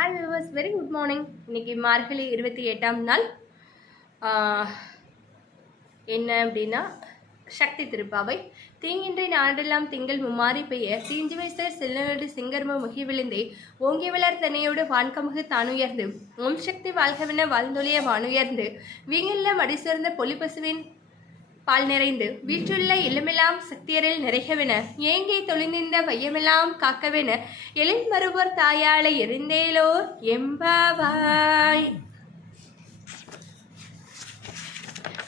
Hi viewers very good morning இன்றைக்கி மார்கழி இருபத்தி எட்டாம் நாள். என்ன அப்படின்னா சக்தி திருப்பாவை. தீங்கின்றி நாடெல்லாம் திங்கள் மும்மாறி பெய்ய தீஞ்சு வைசர் செல்லனோடு சிங்கர்ம முகி விழுந்தே. ஓங்கி வளர் தன்னையோடு வான்கமுகு தானுயர்ந்து ஓம் சக்தி வாழ்கவென வாழ்ந்தொழிய வானுயர்ந்து. வீங்கில்ல மடிசிறந்த பொலிப்பசுவின் பால் நிறைந்து வீற்றுள்ள இல்லமெல்லாம் சக்தியரில் நிறைகவென ஏங்கே தொழிந்திந்த வையமெல்லாம் காக்கவென எழில் மறுவர் தாயாளை எரிந்தேலோர் எம்பாவாய்.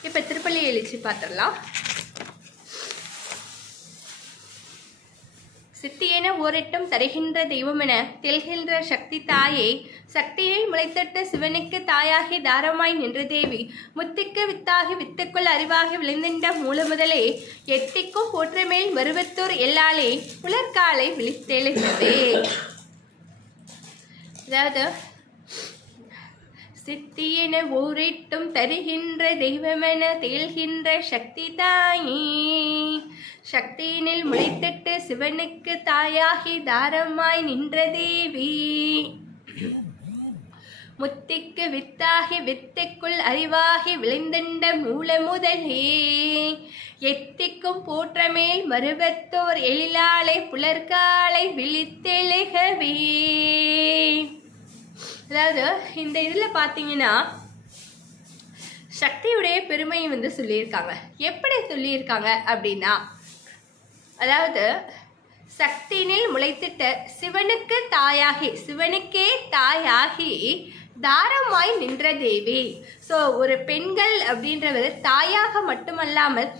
இப்போ திருப்பள்ளி எழுச்சி பார்த்துடலாம். சித்தியென ஓரிட்டம் தருகின்ற தெய்வமென தெல்கின்ற சக்தி தாயே சக்தியை முளைத்தட்ட சிவனுக்கு தாயாகி தாரமாய் நின்ற தேவி முத்திக்கு வித்தாகி வித்துக்குள் அறிவாகி விளைந்தின்ற மூலமுதலே எத்திக்கும் போற்றமேல் மருவத்தூர் எல்லாலே உலர்காலை விழித்தெழுகவே அதாவது சித்தியென ஊரிட்டும் தருகின்ற தெய்வமென திகழ்கின்ற சக்தி தாயே. சக்தியினில் முளைத்திட்டு சிவனுக்கு தாயாகி தாரமாய் நின்ற தேவி. முத்திக்கு வித்தாகி வித்துக்குள் அறிவாகி விளைந்தண்ட மூல முதலே எத்திக்கும் போற்றமேல் மருவத்தோர் எழிலாலை புலர்காலை விழித்தெழுகவே. இந்த இதில் பார்த்தீங்கன்னா சக்தியுடைய பெருமையை வந்து சொல்லியிருக்காங்க. எப்படி சொல்லியிருக்காங்க அப்படின்னா அதாவது சக்தியினில் முளைத்திட்ட சிவனுக்கு தாயாகி சிவனுக்கே தாயாகி தாரமாய் நின்ற தேவி. ஸோ ஒரு பெண்கள் அப்படின்றவர் தாயாக மட்டுமல்லாமல்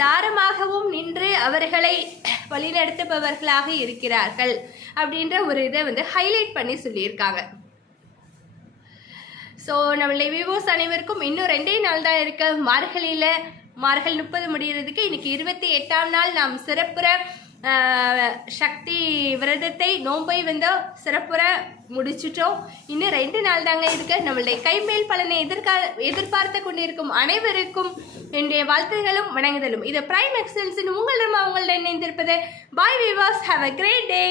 தாரமாகவும் நின்று அவர்களை வழிநடத்துபவர்களாக இருக்கிறார்கள் அப்படின்ற ஒரு இதை வந்து ஹைலைட் பண்ணி சொல்லியிருக்காங்க. ஸோ நம்மளுடைய விவோஸ் அனைவருக்கும் இன்னும் ரெண்டே நாள் தான் இருக்க. மார்கழியில் மார்கழி முப்பது முடிகிறதுக்கு இன்னைக்கு இருபத்தி எட்டாம் நாள் நாம் சிறப்புற சக்தி விரதத்தை நோன்பை வந்து சிறப்புற முடிச்சிட்டோம். இன்னும் ரெண்டு நாள் தாங்க இருக்க. நம்மளுடைய கைமேல் பலனை எதிர்கால எதிர்பார்த்து கொண்டிருக்கும் அனைவருக்கும் என்னுடைய வாழ்த்துகளும் வணங்குதலும். இது பிரைம் எக்ஸலன்ஸின் உங்களிடம் அவங்கள்ட்ட இணைந்திருப்பது. பாய் விவாஸ் ஹாவ் அ கிரேட் டே